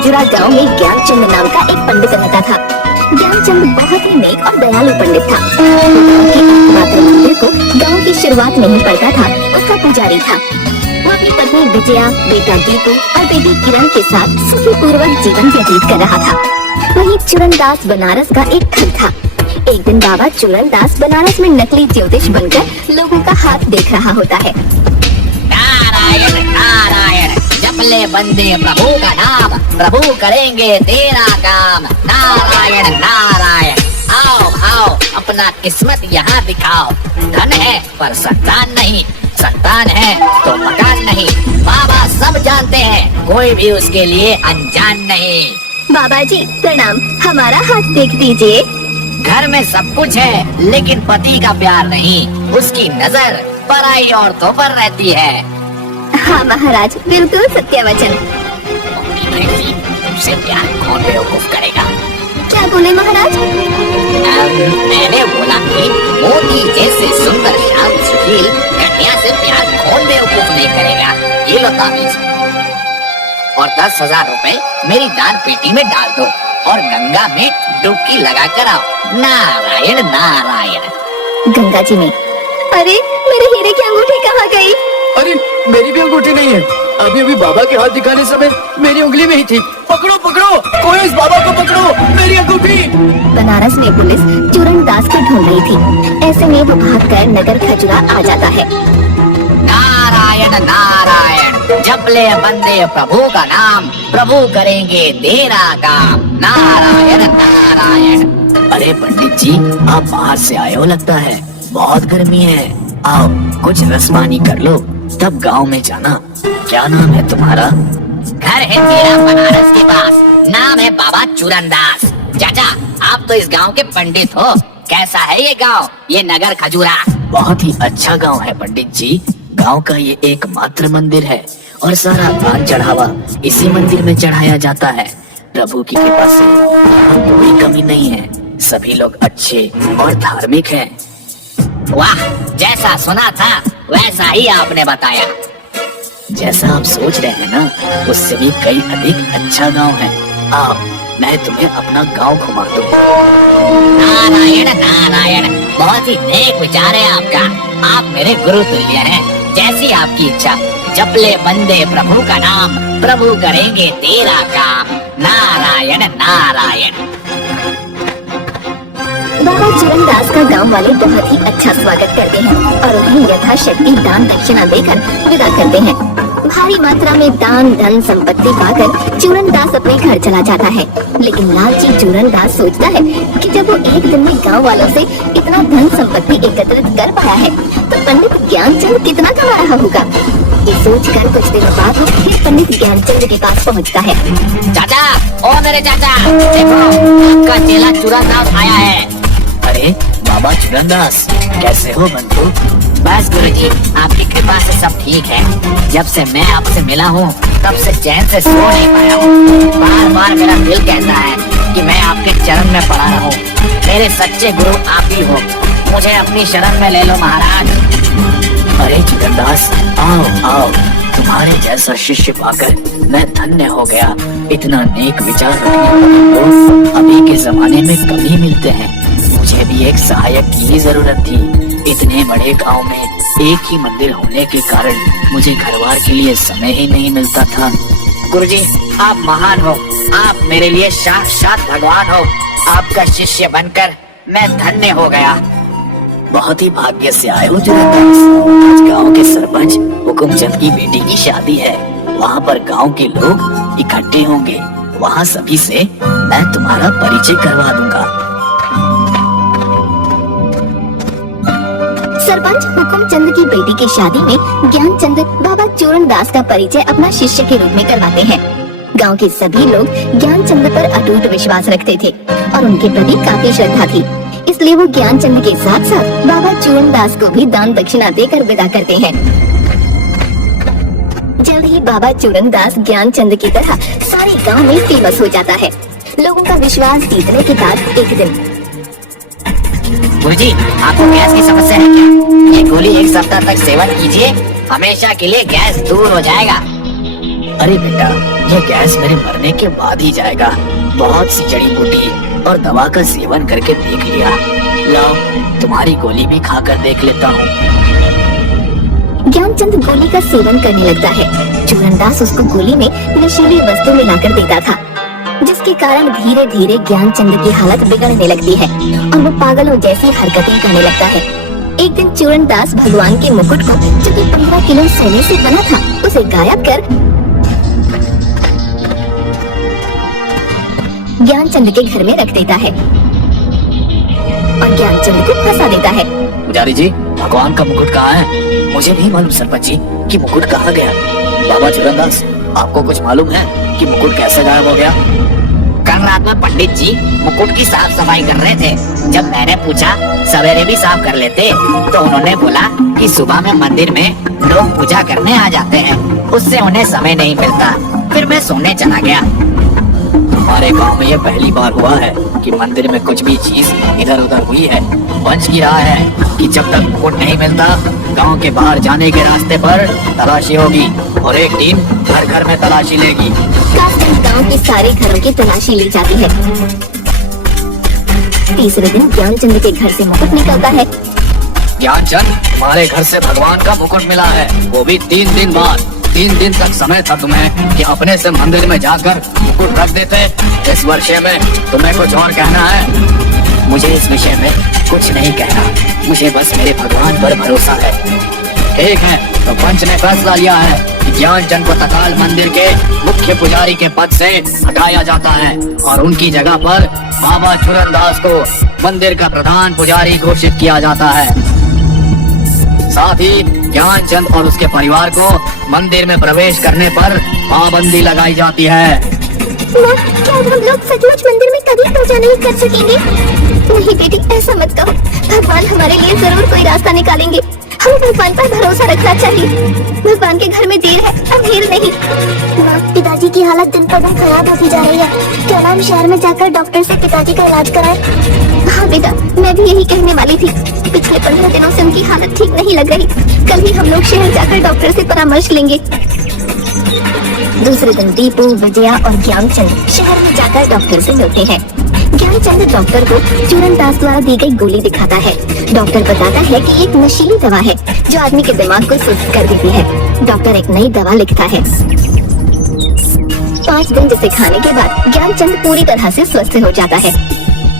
खजुरा गांव में ज्ञानचंद नाम का एक पंडित रहता था। ज्ञानचंद बहुत ही नेक और दयालु पंडित था। वो गांव के एकमात्र मंदिर को गांव की शुरुआत में ही पढ़ता था, उसका पुजारी था। वो अपनी पत्नी विजया, बेटा दीपू और बेटी किरण के साथ सुखपूर्वक जीवन व्यतीत कर रहा था। वहीं चूरनदास बनारस का एक फल था। एक दिन बाबा चूरनदास बनारस में नकली ज्योतिष बनकर लोगों का हाथ देख रहा होता है। नारायण नारायण, जप ले बंदे प्रभु का नाम, प्रभु करेंगे तेरा काम। नारायण नारायण, आओ आओ अपना किस्मत यहाँ दिखाओ। धन है पर संतान नहीं, संतान है तो मकान नहीं। बाबा सब जानते हैं, कोई भी उसके लिए अनजान नहीं। बाबा जी प्रणाम, हमारा हाथ देख दीजिए। घर में सब कुछ है लेकिन पति का प्यार नहीं, उसकी नजर पराई औरतों पर रहती है। हाँ महाराज, बिल्कुल सत्य वचन। तुमसे प्यार कौन बेवकूफ करेगा? क्या बोले महाराज? मैंने बोला कि मोती जैसे सुंदर शाम सुशील कन्या से प्यार कौन बेवकूफ नहीं करेगा। ये लो ताबीज और 10,000 रुपए मेरी दान पेटी में डाल दो और गंगा में डुबकी लगा कर आओ। नारायण नारायण। गंगा जी में? अरे मेरे हीरे की अंगूठी कहाँ गई? अरे मेरी भी अंगूठी नहीं है। अभी अभी बाबा के हाथ दिखाने समय मेरी उंगली में ही थी। पकड़ो पकड़ो, कोई इस बाबा को पकड़ो, मेरी अंगूठी। बनारस में पुलिस चूरनदास को ढूंढ रही थी। ऐसे में वो भागकर नगर खजुरा आ जाता है। नारायण नारायण, जप ले बंदे प्रभु का नाम, प्रभु करेंगे तेरा काम। नारायण नारायण। अरे पंडित जी, आप बाहर से आए हो लगता है, बहुत गर्मी है। आओ कुछ रस पानी कर लो, तब गांव में जाना। क्या नाम है तुम्हारा? घर है मेरा बनारस के पास, नाम है बाबा चूरनदास। चाचा आप तो इस गांव के पंडित हो, कैसा है ये गांव, ये नगर खजूरा? बहुत ही अच्छा गांव है पंडित जी। गांव का ये एकमात्र मंदिर है और सारा दान चढ़ावा इसी मंदिर में चढ़ाया जाता है। प्रभु की कृपा से यहाँ कोई कमी नहीं है, सभी लोग अच्छे और धार्मिक हैं। वाह, जैसा सुना था वैसा ही आपने बताया। जैसा आप सोच रहे हैं ना, उससे भी कई अधिक अच्छा गांव है। आओ मैं तुम्हें अपना गांव घुमा दूं। नारायण नारायण, बहुत ही नेक विचार है आपका। आप मेरे गुरु तुल्य हैं, जैसी आपकी इच्छा। जप ले बंदे प्रभु का नाम, प्रभु करेंगे तेरा काम। नारायण नारायण। बाबा चूरनदास का गांव वाले बहुत ही अच्छा स्वागत करते हैं और उन्हें यथाशक्ति दान दक्षिणा देकर विदा करते हैं। भारी मात्रा में दान धन संपत्ति पाकर चूरनदास अपने घर चला जाता है। लेकिन लालची चूरनदास सोचता है कि जब वो एक दिन में गांव वालों से इतना धन संपत्ति एकत्रित कर पाया है, तो पंडित ज्ञानचंद कितना कमा रहा होगा। ये सोचकर कुछ दिनों बाद वो फिर पंडित ज्ञानचंद के पास पहुंचता है। चाचा, ओ मेरे चाचा, देखो आपका चेला चूरनदास आया है। अरे बाबा चूरनदास, कैसे हो बंधु? बस गुरुजी, आपकी कृपा से सब ठीक है। जब से मैं आपसे मिला हूँ तब से चैन से सो नहीं पाया हूँ। बार बार मेरा दिल कहता है कि मैं आपके चरण में पड़ा रहूं। मेरे सच्चे गुरु आप ही हो, मुझे अपनी शरण में ले लो महाराज। अरे चूरनदास, आओ आओ, तुम्हारे जैसा शिष्य पाकर मैं धन्य हो गया। इतना नेक विचार रखने वाले लोग अभी के जमाने में कम ही मिलते हैं। मुझे भी एक सहायक की ही जरूरत थी। इतने बड़े गांव में एक ही मंदिर होने के कारण मुझे घरवार के लिए समय ही नहीं मिलता था। गुरुजी, आप महान हो, आप मेरे लिए साक्षात भगवान हो। आपका शिष्य बनकर मैं धन्य हो गया। बहुत ही भाग्य से आए हो चूरनदास। आज गांव के सरपंच हुकुमचंद की बेटी की शादी है, वहाँ पर गांव के लोग इकट्ठे होंगे। वहाँ सभी से मैं तुम्हारा परिचय करवा दूंगा। सरपंच हुकुमचंद की बेटी की शादी में ज्ञानचंद बाबा चूरनदास का परिचय अपना शिष्य के रूप में करवाते हैं। गांव के सभी लोग ज्ञानचंद पर अटूट विश्वास रखते थे और उनके प्रति काफी श्रद्धा थी। इसलिए वो ज्ञानचंद के साथ साथ बाबा चूरनदास को भी दान दक्षिणा देकर विदा करते हैं। जल्द ही बाबा चूरनदास ज्ञानचंद की तरह सारे गांव में फेमस हो जाता है। लोगों का विश्वास जीतने के बाद एक दिन, गुरुजी, आपको गैस की समस्या है क्या? ये गोली 1 सप्ताह तक सेवन कीजिए, हमेशा के लिए गैस दूर हो जाएगा। अरे बेटा, ये गैस मेरे मरने के बाद ही जाएगा। बहुत सी जड़ी बूटी और दवा का सेवन करके देख लिया। लाओ तुम्हारी गोली भी खाकर देख लेता हूँ। ज्ञानचंद गोली का सेवन करने लगता है। चूरनदास उसको गोली में नशीली वस्तु मिलाकर देता था, जिसके कारण धीरे धीरे ज्ञानचंद की हालत बिगड़ने लगती है और वो पागलों जैसी हरकतें करने लगता है। एक दिन चूरनदास भगवान के मुकुट को, जो कि 15 किलो सोने से बना था, उसे गायब कर ज्ञानचंद के घर में रख देता है और ज्ञानचंद को फंसा देता है। पुजारी जी, भगवान का मुकुट कहाँ है? मुझे नहीं मालूम सरपंच जी कि मुकुट कहाँ गया। बाबा चूरनदास, आपको कुछ मालूम है कि मुकुट कैसे गायब हो गया? कल रात में पंडित जी मुकुट की साफ सफाई कर रहे थे। जब मैंने पूछा सवेरे भी साफ कर लेते, तो उन्होंने बोला कि सुबह में मंदिर में लोग पूजा करने आ जाते हैं, उससे उन्हें समय नहीं मिलता। फिर मैं सोने चला गया। हमारे गांव में ये पहली बार हुआ है कि मंदिर में कुछ भी चीज इधर उधर हुई है। पंच की राय है कि जब तक मुकुट नहीं मिलता, गांव के बाहर जाने के रास्ते पर तलाशी होगी और एक टीम हर घर में तलाशी लेगी। कासगंज गांव के सारे घरों की तलाशी ली जाती है। तीसरे दिन ज्ञानचंद के घर से मुकुट निकलता है। ज्ञानचंद, हमारे घर से भगवान का मुकुट मिला है, वो भी 3 दिन बाद। 3 दिन तक समय था तुम्हें कि अपने से मंदिर में जाकर मुकुट रख देते। इस विषय में तुम्हें कुछ और कहना है? मुझे इस विषय में कुछ नहीं कहना, मुझे बस मेरे भगवान पर भरोसा है। ठीक है, तो पंच ने फैसला लिया है कि ज्ञानचंद को तकाल मंदिर के मुख्य पुजारी के पद से हटाया जाता है और उनकी जगह पर बाबा चूरनदास को मंदिर का प्रधान पुजारी घोषित किया जाता है। साथ ही ज्ञानचंद और उसके परिवार को मंदिर में प्रवेश करने पर पाबंदी लगाई जाती है। क्या हम लोग सचमुच मंदिर में कभी पूजा नहीं कर सकेंगे? नहीं बेटी, ऐसा मत कहो। भगवान हमारे लिए जरूर कोई रास्ता निकालेंगे। हमें भगवान पर भरोसा रखना चाहिए। भगवान के घर में देर है, अंधेर नहीं। पिताजी की हालत दिन पर दिन खराब होती जा रही है। क्यों ना हम शहर में जाकर डॉक्टर से पिताजी का इलाज कराएं? हाँ बेटा, मैं भी यही कहने वाली थी। पिछले 15 दिनों से उनकी हालत ठीक नहीं लग रही। कल ही हम लोग शहर जाकर डॉक्टर से परामर्श लेंगे। दूसरे दिन दीपू, विजया और ज्ञानचंद शहर में जाकर डॉक्टर से मिलते हैं। ज्ञानचंद डॉक्टर को चूरनदास द्वारा दी गई गोली दिखाता है। डॉक्टर बताता है कि एक नशीली दवा है जो आदमी के दिमाग को सुस्त कर देती है। डॉक्टर एक नई दवा लिखता है। 5 दिन जिसे खाने के बाद ज्ञानचंद पूरी तरह से स्वस्थ हो जाता है।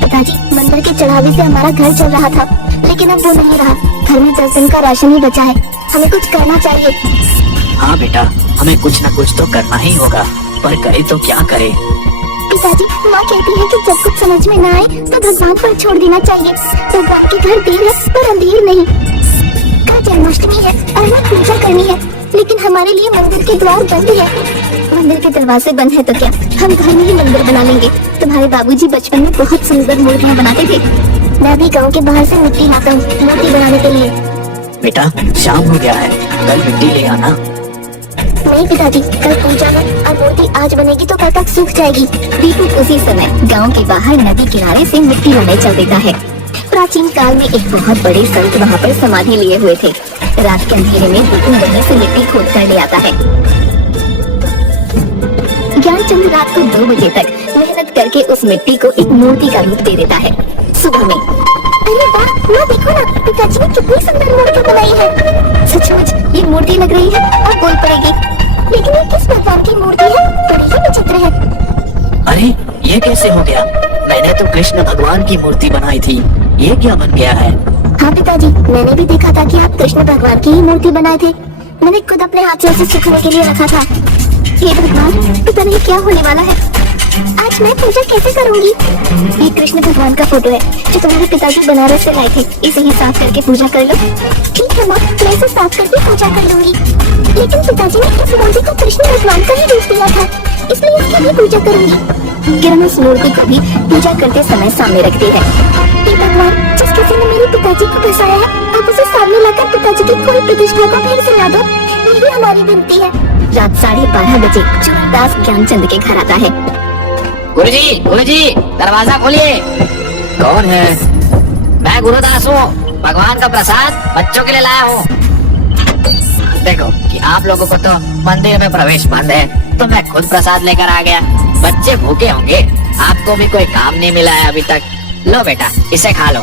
पिताजी, मंदिर के चढ़ावे से हमारा घर चल रहा था, लेकिन अब वो नहीं रहा। घर में 10 दिन का राशन ही बचा है। हमें कुछ करना चाहिए। हाँ बेटा, हमें कुछ न कुछ तो करना ही होगा, पर करे तो क्या करे? पिताजी, माँ कहती है कि जब कुछ समझ में न आए तो भगवान पर छोड़ देना चाहिए। भगवान के घर देर है पर अंधेर नहीं। कल जन्माष्टमी है और हमें पूजा करनी है, लेकिन हमारे लिए मंदिर के द्वार बंद है। मंदिर के दरवाजे बंद है तो क्या, हम घर में ही मंदिर बना लेंगे। तुम्हारे बाबूजी बचपन में बहुत सुंदर मूर्तियाँ बनाते थे। मैं भी गाँव के बाहर से मिट्टी लाता हूँ मूर्ति बनाने के लिए। बेटा, शाम हो गया है, कल मिट्टी ले आना। नहीं पिताजी, कल पूजा है और मूर्ति आज बनेगी तो कल तक सूख जाएगी। दीपू उसी समय गांव के बाहर नदी किनारे से मिट्टी लाने चल देता है। प्राचीन काल में एक बहुत बड़े संत वहाँ पर समाधि लिए हुए थे। रात के अंधेरे में दीपू वहीं से मिट्टी खोद कर ले आता है। ज्ञानचंद रात को 2 बजे तक मेहनत करके उस मिट्टी को एक मूर्ति का रूप दे देता है। सुबह में, अरे वाह, लो देखो ना, पिताजी ने कितनी सुंदर मूर्ति बनाई है। सचमुच ये मूर्ति लग रही है और बोल पड़ेगी, लेकिन ये किस भगवान की मूर्ति है? बड़ी ही विचित्र है। अरे ये कैसे हो गया? मैंने तो कृष्ण भगवान की मूर्ति बनाई थी, ये क्या बन गया है? हाँ पिताजी, मैंने भी देखा था कि आप कृष्ण भगवान की ही मूर्ति बनाए थे। मैंने खुद अपने हाथ से उसे सुखाने के लिए रखा था। हे भगवान, पता नहीं क्या होने वाला है। आज मैं पूजा कैसे करूंगी? ये कृष्ण भगवान का फोटो है जो तुम्हारे पिताजी बनारस से लाए थे। इसे ही साफ करके पूजा कर लो। ठीक है माँ, मैं इसे साफ करके पूजा कर लूंगी। लेकिन पिताजी ने इस मूर्ति को कृष्ण भगवान का ही रूप दिया था, इसलिए इसकी भी पूजा करूंगी। किरण उस मूर्ति को भी पूजा करते समय सामने रखती है। हे भगवान, जिस किसी ने मेरे पिताजी को फंसाया है, आप उसे सामने लाकर पिताजी की खोई प्रतिष्ठा को फिर से ला दो। यही हमारी विनती है। रात 12:30 बजे चूरनदास ज्ञानचंद के घर आता है। गुरुजी, दरवाजा खोलिए। कौन है? मैं गुरुदास हूँ, भगवान का प्रसाद बच्चों के लिए लाया हूँ। देखो कि आप लोगों को तो मंदिर में प्रवेश बंद है, तो मैं खुद प्रसाद लेकर आ गया। बच्चे भूखे होंगे, आपको भी कोई काम नहीं मिला है अभी तक। लो बेटा, इसे खा लो।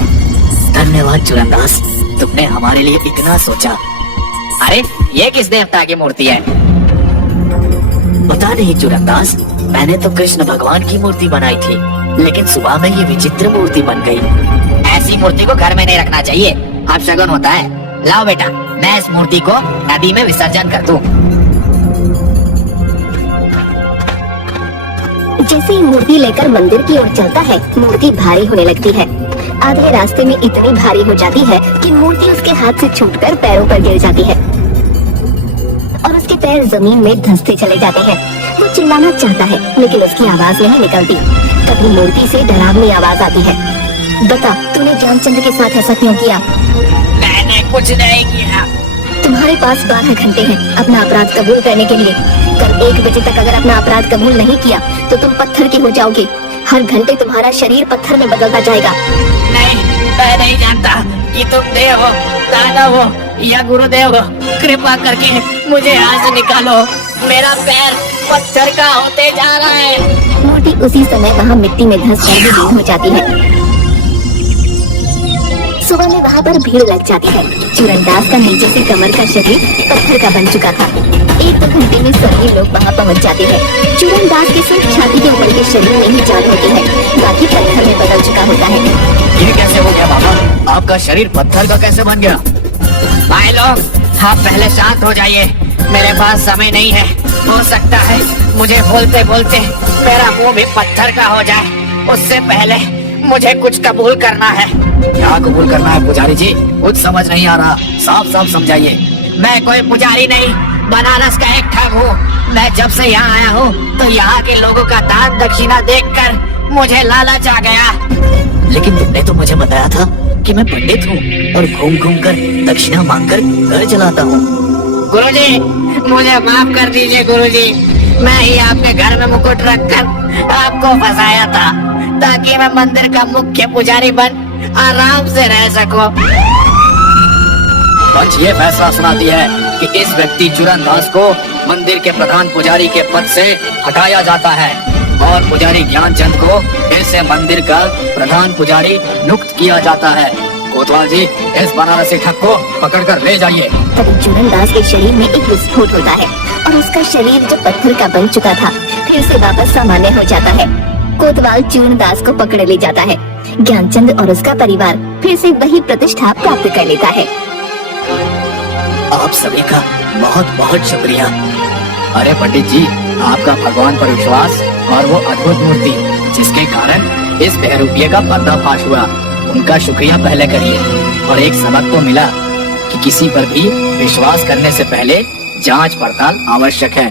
धन्यवाद चूरनदास, तुमने हमारे लिए इतना सोचा। अरे ये किस देवता की मूर्ति है? पता नहीं चूरनदास, मैंने तो कृष्ण भगवान की मूर्ति बनाई थी, लेकिन सुबह में ये विचित्र मूर्ति बन गई। ऐसी मूर्ति को घर में नहीं रखना चाहिए, अपशगुन होता है। लाओ बेटा, मैं इस मूर्ति को नदी में विसर्जन कर दूं। जैसे ही मूर्ति लेकर मंदिर की ओर चलता है, मूर्ति भारी होने लगती है। आधे रास्ते में इतनी भारी हो जाती है कि मूर्ति उसके हाथ से छूटकर पैरों पर गिर जाती है और उसके पैर जमीन में धंसते चले जाते हैं। वो चिल्लाना चाहता है, लेकिन उसकी आवाज नहीं निकलती। तभी मूर्ति से डरावनी आवाज आती है। बता, तूने ज्ञानचंद के साथ ऐसा क्यों किया? मैंने कुछ नहीं किया। तुम्हारे पास 12 घंटे हैं अपना अपराध कबूल करने के लिए। कल 1 बजे तक अगर अपना अपराध कबूल नहीं किया तो तुम पत्थर के हो जाओगे। हर घंटे तुम्हारा शरीर पत्थर में बदलता जाएगा। नहीं, मैं नहीं जानता कि तुम देव हो, दानव हो या गुरुदेव हो। कृपा करके मुझे यहाँ से निकालो, मेरा पैर पत्थर का होते जा रहा है। मूर्ति उसी समय वहाँ मिट्टी में धंस कर विलीन हो जाती है। सुबह में वहाँ पर भीड़ लग जाती है। चूरनदास का नीचे से कमर का शरीर पत्थर का बन चुका था। 1-2 घंटे में सभी लोग वहाँ पहुँच जाते हैं। चूरनदास के सिर्फ छाती के ऊपर के शरीर में ही जान होती है, बाकी पत्थर में बदल चुका होता है। ये कैसे हो गया बाबा? आपका शरीर पत्थर का कैसे बन गया? भाई लोग, आप पहले शांत हो जाइए, मेरे पास समय नहीं है। हो सकता है मुझे बोलते बोलते मेरा मुंह भी पत्थर का हो जाए। उससे पहले मुझे कुछ कबूल करना है। क्या कबूल करना है पुजारी जी? कुछ समझ नहीं आ रहा, साफ साफ समझाइए। मैं कोई पुजारी नहीं, बनारस का एक ठग हूँ। मैं जब से यहाँ आया हूँ तो यहाँ के लोगों का दान दक्षिणा देखकर मुझे लालच आ गया। लेकिन तुमने तो मुझे बताया था कि मैं पंडित हूँ और घूम घूम कर दक्षिणा मांगकर घर चलाता हूँ। गुरुजी, मुझे माफ कर दीजिए गुरुजी। मैं ही आपके घर में मुकुट रखकर आपको फंसाया था ताकि मैं मंदिर का मुख्य पुजारी बन आराम से रह सकूं। पंच ये फैसला सुनाती है कि इस व्यक्ति चूरनदास को मंदिर के प्रधान पुजारी के पद से हटाया जाता है और पुजारी ज्ञानचंद को फिर से मंदिर का प्रधान पुजारी नियुक्त किया जाता है। कोतवाल जी, इस बनारसी ठग को पकड़कर ले जाइए। तभी चूरनदास के शरीर में एक विस्फोट होता है और उसका शरीर जो पत्थर का बन चुका था फिर से वापस सामान्य हो जाता है। कोतवाल चूरनदास को पकड़ ले जाता है। ज्ञानचंद और उसका परिवार फिर से वही प्रतिष्ठा प्राप्त कर लेता है। आप सभी का बहुत बहुत शुक्रिया। अरे पंडित जी, आपका भगवान पर विश्वास और वो अद्भुत मूर्ति जिसके कारण इस बहरूपिये का पर्दाफाश हुआ, उनका शुक्रिया पहले करिए। और एक सबक तो मिला कि किसी पर भी विश्वास करने से पहले जांच पड़ताल आवश्यक है।